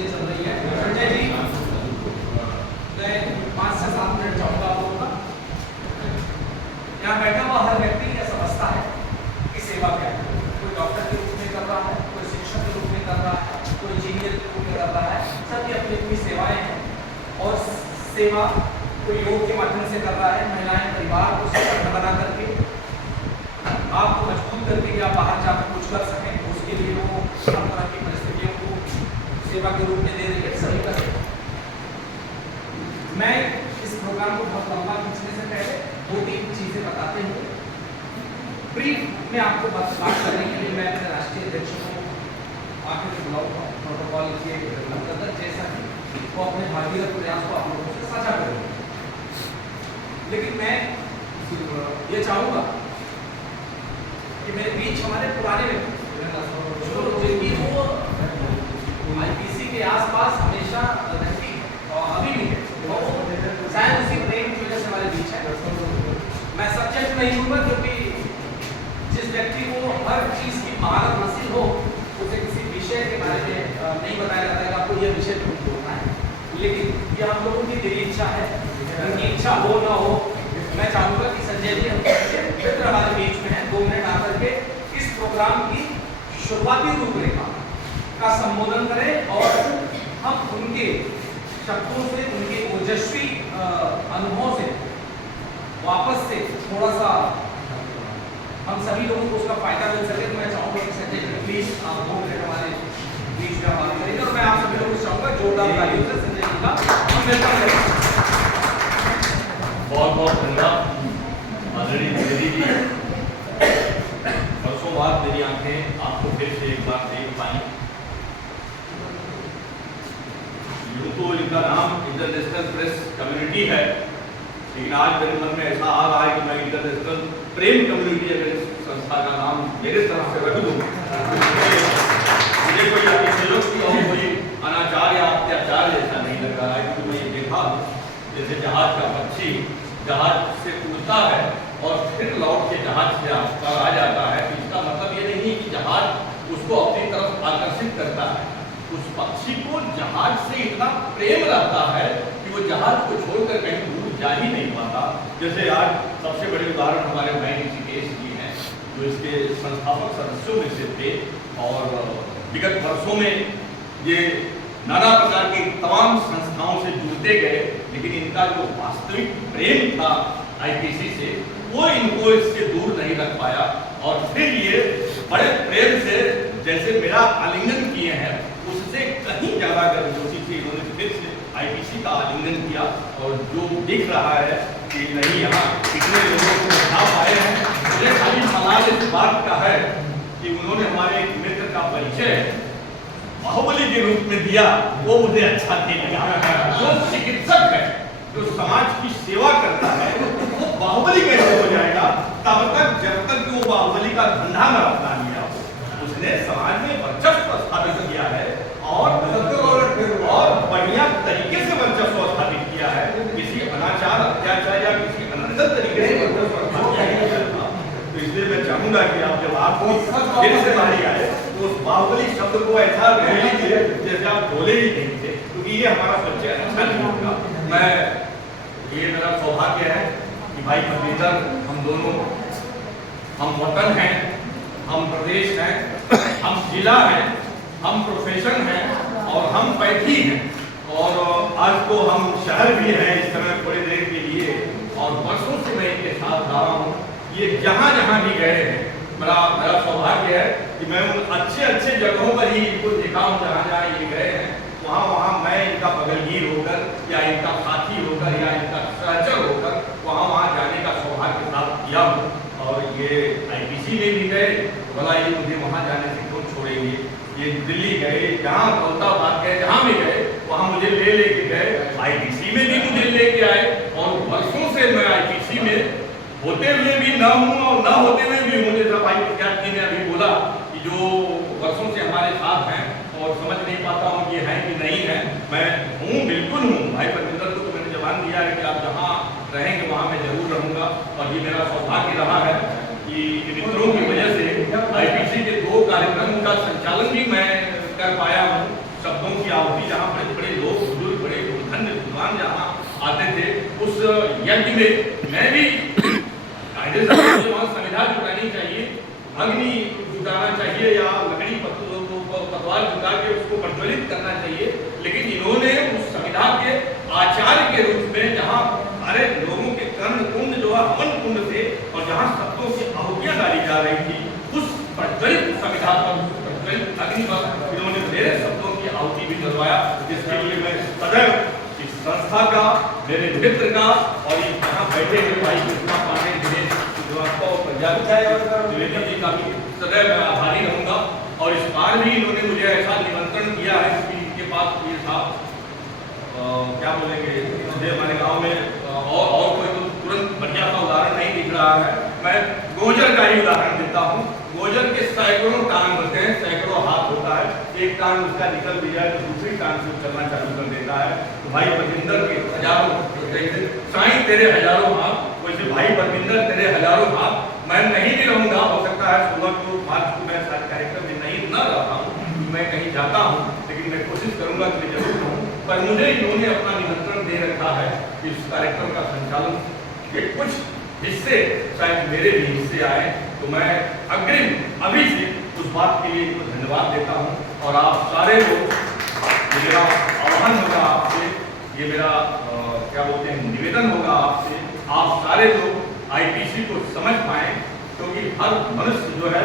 चीजें चल रही है। संजय जी, मैं 5 से 7 मिनट चाहूंगा आप लोगों का। यहाँ बैठा हुआ हर व्यक्ति यह समझता है कि सेवा क्या है। कोई डॉक्टर के रूप में कर रहा है, कोई शिक्षक के रूप में कर रहा है, कोई इंजीनियर के रूप में कर रहा है। सबकी अपनी अपनी सेवाएं हैं और सेवा कोई योग के माध्यम से कर रहा है। महिलाएं परिवार को सशक्त बना करके, आपको मजबूत करके कि आप बाहर जाकर कुछ कर सकें, उसके लिए वो हर तरह की परिस्थितियों को सेवा के रूप में दे रही है। सभी का सेवा। मैं इस प्रोग्राम को बहुत लंबा खींचने से पहले 2-3 चीजें बताते हुए ब्रीफ में आपको बात करने के लिए मैं अपने राष्ट्रीय अध्यक्ष को आखिर में बुलाऊंगा। प्रोटोकॉल के अंतर्गत जैसा कि वो अपने भागीरथ प्रयास को आप लोगों से साझा करेंगे। लेकिन मैं ये चाहूंगा कि मेरे बीच हमारे पुराने व्यक्ति जो जिनकी वो आईपीसी के आसपास हमेशा रहती है और अभी भी है, वो शायद उसी प्रेम की वजह से हमारे बीच है। मैं सब्जेक्ट नहीं दूंगा क्योंकि जिस व्यक्ति को हर चीज की महारत हासिल हो उसे किसी विषय के बारे में नहीं बताया जाता है कि आपको यह विषय ढूंढ बोलना है। लेकिन ये हम लोगों की दिली इच्छा है, उनकी इच्छा हो ना हो। मैं चाहूंगा कि संजय जी मित्र हमारे बीच में है, 2 मिनट आकर के इस प्रोग्राम की शुरुआती रूपरेखा का संबोधन करें और हम उनके शब्दों से, उनके ओजस्वी अनुभव से वापस से थोड़ा सा हम सभी लोगों को उसका फायदा मिल सके। तो मैं चाहूंगा कि संजय जी प्लीज आप 2 मिनट हमारे बीच में बात करेंगे और मैं आप सभी लोगों को चाहूंगा जोरदार तालियों से संजय जी का हम वेलकम करें। बहुत बहुत धन्यवाद आदरणीय दीदी जी। वर्षों बाद मेरी आंखें आपको फिर से एक बार देख पाई। यूं तो इनका नाम इंटरनेशनल प्रेस कम्युनिटी है, लेकिन आज मेरे मन में ऐसा आ रहा है कि मैं इंटरनेशनल प्रेम कम्युनिटी अगर इस संस्था का नाम मेरे तरफ से रख दूं, मुझे कोई अतिशयोक्ति और कोई अनाचार या अत्याचार जैसा नहीं लग रहा है। क्योंकि मैं ये देखा जैसे जहाज का पक्षी जहाज से उड़ता है और फिर लौट के जहाज से पर आ जाता है, तो इसका मतलब ये नहीं कि जहाज उसको अपनी तरफ आकर्षित करता है। उस पक्षी को जहाज से इतना प्रेम रहता है कि वो जहाज को छोड़कर कहीं दूर जा ही नहीं पाता। जैसे आज सबसे बड़े उदाहरण हमारे भाई ऋषिकेश जी हैं, जो इसके संस्थापक सदस्यों में से थे और विगत वर्षों में ये नाना प्रकार की तमाम संस्थाओं से जुड़ते गए, लेकिन इनका जो वास्तविक प्रेम था आईपीसी से वो इनको इससे दूर नहीं रख पाया। और फिर ये बड़े प्रेम से जैसे मेरा आलिंगन किए हैं उससे कहीं ज्यादा गर्मजोशी थी, इन्होंने फिर से आईपीसी का आलिंगन किया। और जो दिख रहा है कि नहीं यहाँ इतने लोगों को उठा पाए हैं, मुझे खाली सवाल इस बात का है कि उन्होंने हमारे एक मित्र का परिचय बाहुबली के रूप में दिया, वो मुझे अच्छा नहीं लगा। जो चिकित्सक है, जो समाज की सेवा करता है, वो बाहुबली कैसे हो जाएगा? तब तक जब तक वो बाहुबली का धंधा न अपना लिया, उसने समाज में वर्चस्व स्थापित किया है और बढ़िया तरीके से वर्चस्व स्थापित किया है। किसी अनाचार, अत्याचार या किसी अनर्गल तरीके से वर्चस्व स्थापित किया। तो इसलिए मैं चाहूंगा कि आप जब आप फिर से बाहरी आए तो उस बाहुबली शब्द को ऐसा ले लीजिए जैसे आप बोले ही नहीं थे, क्योंकि ये हमारा परिचय अच्छा नहीं होगा। ये मेरा सौभाग्य है कि भाई पतिंदर हम दोनों, हम वतन हैं, हम प्रदेश हैं, हम जिला हैं, हम प्रोफेशन हैं और हम पैठी हैं। और आज तो हम शहर भी हैं इस समय थोड़ी देर के लिए, और वर्षों से मैं इनके साथ रहा हूँ। ये जहाँ जहाँ भी गए हैं, मेरा सौभाग्य है कि मैं उन अच्छे अच्छे जगहों पर ही इनको देखा हूँ। जहाँ जहाँ ये गए हैं वहाँ मैं इनका बगलगीर होकर या इनका साथी होकर या इनका सहचर होकर वहाँ जाने का सौभाग्य प्राप्त किया हूँ। और ये आईपीसी में भी गए, भला ये मुझे वहाँ जाने से क्यों छोड़ेंगे? ये दिल्ली गए, जहाँ दौलताबाद गए, जहाँ भी गए वहाँ मुझे ले लेके गए। आईपीसी में भी मुझे लेके आए और वर्षों से मैं आईपीसी में होते हुए भी न हूँ और न होते हुए भी हूँ। जैसा भाई प्रज्ञात जी ने अभी बोला कि जो वर्षों से हमारे साथ हैं और समझ नहीं पाता हूँ ये है कि नहीं है। मैं हूँ, बिल्कुल हूँ। भाई पतिंदर को तो मैंने जवान दिया है कि आप जहाँ रहेंगे वहाँ मैं जरूर रहूँगा। और ये मेरा सौभाग्य रहा है कि मित्रों की वजह से आईपीसी के 2 कार्यक्रम का संचालन भी मैं कर पाया हूँ। शब्दों की आहुति में मैं भी कायदे से संविधा जुटानी चाहिए, अग्नि जुटाना चाहिए या लकड़ी पतवार जुटा के उसको प्रज्वलित करना चाहिए, लेकिन इन्होंने उस संविधा के आचार्य के रूप में जहाँ हमारे लोगों के कर्ण कुंड जो है हवन कुंड थे और जहाँ शब्दों की आहुतियां डाली जा रही थी, उस प्रज्वलित संविधा पर, प्रज्वलित अग्नि पर इन्होंने मेरे शब्दों की आहुति भी डलवाया, जिसके लिए मैं सदैव इस संस्था का, मेरे मित्र का और ये यहाँ बैठे हुए भाई कृष्णा पांडे दिनेश श्रीवास्तव और द्विवेदी जी का भी सदैव मैं आभारी रहूंगा। और इस बार भी इन्होंने मुझे ऐसा निमंत्रण किया है कि इनके पास ये था क्या बोलेंगे, हमारे गांव में और कोई तो तुरंत बढ़िया सा उदाहरण नहीं दिख रहा है, मैं गोजर का ही उदाहरण देता हूँ। गोजर के सैकड़ों टांग होते हैं, सैकड़ों हाथ होता है, एक टांग उसका निकल भी जाए तो दूसरी टांग से चलना चालू कर देता है। तो भाई बलविंदर के हजारों, जैसे साईं तेरे हजारों हाथ, वैसे भाई बलविंदर तेरे हजारों हाथ। मैं नहीं भी रहूंगा, हो सकता है 16 को मार्च को मैं सारे कार्यक्रम में नहीं न रहता हूँ, मैं कहीं जाता हूँ, लेकिन मैं कोशिश करूंगा कि मैं जरूर रहूँ। पर मुझे इन्होंने अपना निमंत्रण दे रखा है कि इस कार्यक्रम का संचालन के कुछ हिस्से शायद मेरे भी हिस्से आए, तो मैं अग्रिम अभी से उस बात के लिए इनको धन्यवाद देता हूँ। और आप सारे लोग, मेरा आह्वान होगा आपसे, ये मेरा क्या बोलते हैं निवेदन होगा आपसे, आप सारे लोग आईपीसी को समझ पाएं, क्योंकि हर मनुष्य जो है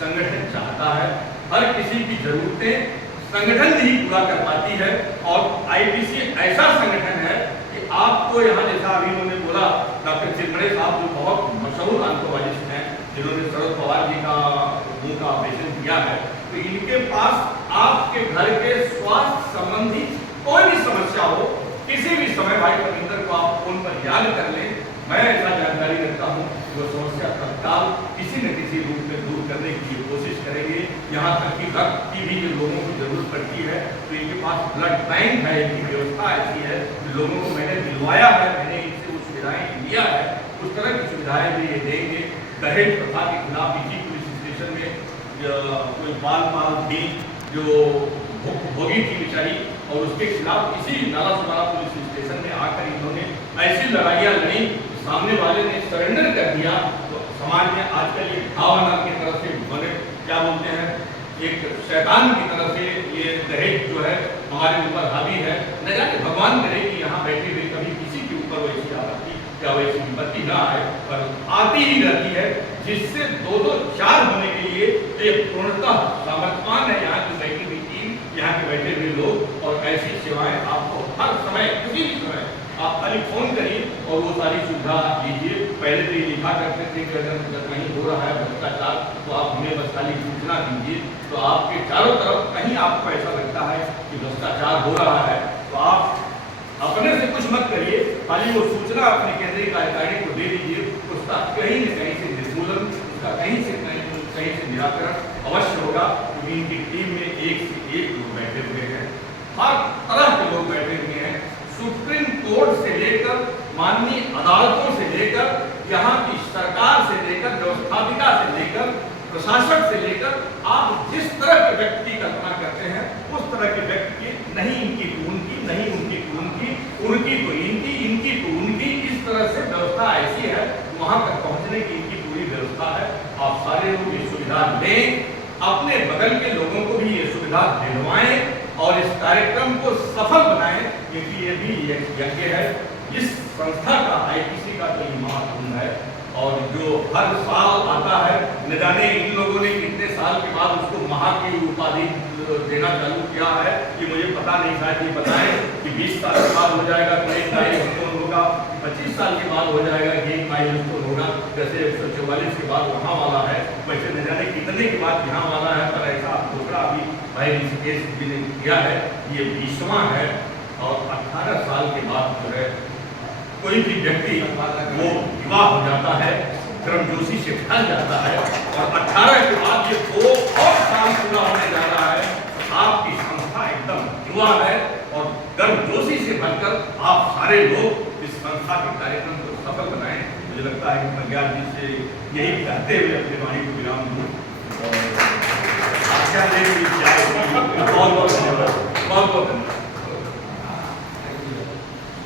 संगठन चाहता है, हर किसी की जरूरतें संगठन ही पूरा कर पाती है। और आईपीसी ऐसा संगठन है कि आपको यहाँ, जैसा अभी उन्होंने बोला डॉक्टर चिरमणे साहब जो बहुत मशहूर आंकोलॉजिस्ट हैं, जिन्होंने शरद पवार जी का मुंह का ऑपरेशन किया है, तो इनके पास आपके घर के स्वास्थ्य संबंधी कोई भी समस्या हो, किसी भी समय भाई बलविंदर को आप फोन पर याद कर लें, मैं ऐसा जानकारी रखता हूँ कि वो समस्या तत्काल किसी न किसी रूप में दूर करने की कोशिश करेंगे। यहाँ तक कि रक्त की भी जो लोगों को जरूरत पड़ती है, तो इनके पास ब्लड बैंक है, इनकी व्यवस्था ऐसी है, लोगों को मैंने दिलवाया है, मैंने इनसे वो सुविधाएं लिया है, उस तरह की सुविधाएं भी ये देंगे। दहेज प्रथा के खिलाफ इसी पुलिस स्टेशन में कोई बाल भी जो भोगी थी बेचारी, और उसके खिलाफ इसी नाला सुनारा पुलिस स्टेशन में आकर इन्होंने ऐसी लड़ाइयाँ लड़ी, सामने वाले ने सरेंडर कर दिया। तो समाज में आजकल ये भावना की तरफ से बने क्या बोलते हैं, एक शैतान की तरफ से ये दहेज जो है हमारे ऊपर हावी है। न जाने भगवान करे कि यहाँ बैठे हुए कभी किसी के ऊपर वैसी आपत्ति या वैसी विपत्ति ना आए, पर आती ही रहती है, जिससे 2-4 होने के लिए ये पूर्णतः सामर्थ्यवान है यहाँ की बैठी हुई टीम, यहाँ के बैठे हुए लोग। और ऐसी सेवाएं आपको हर समय, किसी भी समय आप खाली फोन करिए और वो सारी सुविधा लीजिए। पहले तो ये लिखा करते थे कि अगर कहीं हो रहा है भ्रष्टाचार तो आप हमें बस खाली सूचना दीजिए, तो आपके चारों तरफ कहीं आपको ऐसा लगता है कि भ्रष्टाचार हो रहा है, तो आप अपने से कुछ मत करिए, खाली वो सूचना अपने केंद्रीय कार्यकारिणी को दे दीजिए, उसका कहीं न कहीं से निर्मूलन, उसका कहीं से निराकरण अवश्य होगा। क्योंकि इनकी टीम में एक से एक लोग बैठे हुए हैं, हर तरह के लोग बैठे हुए हैं, सुप्रीम कोर्ट से लेकर माननीय अदालतों से लेकर यहाँ की सरकार से लेकर व्यवस्थापिका से लेकर प्रशासक से लेकर आप जिस तरह के व्यक्ति की कल्पना करते हैं उस तरह के व्यक्ति की, नहीं इनकी तो उनकी, नहीं उनकी तो उनकी, उनकी तो इनकी, इनकी तो उनकी, इस तरह से व्यवस्था ऐसी है, वहां तक पहुंचने की इनकी पूरी व्यवस्था है। आप सारे लोग ये सुविधा लें, अपने बगल के लोगों को भी ये सुविधा दिलवाएं और इस कार्यक्रम को सफल बनाएं, क्योंकि ये भी यज्ञ है। इस संस्था का, आईपीसी का तो महाकुंभ है, और जो हर साल आता है, न जाने इन लोगों ने कितने साल के बाद उसको महा की उपाधि देना चालू किया है, ये मुझे पता नहीं, शायद ये बताएं कि 20 साल के बाद हो जाएगा तो एक माइलस्टोन होगा, 25 साल के बाद हो जाएगा कि एक माइलस्टोन होगा, जैसे 144 के बाद वहाँ वाला है, वैसे न जाने कितने के बाद यहाँ वाला है, पर ऐसा दूसरा अभी भाई ऋषिकेश जी ने किया है, ये 20वां है। और 18 साल के बाद जो है कोई भी व्यक्ति वो विवाह हो जाता है, गर्मजोशी से ढल जाता है, और 18 के बाद ये 2 और साल पूरा होने जा रहा है। आपकी संस्था एकदम युवा है और गर्मजोशी से भरकर आप सारे लोग इस संस्था के कार्यक्रम को सफल बनाएं। मुझे लगता है कि प्रज्ञान जी से यही कहते हुए अपने वाणी को विराम दूं और बहुत बहुत धन्यवाद।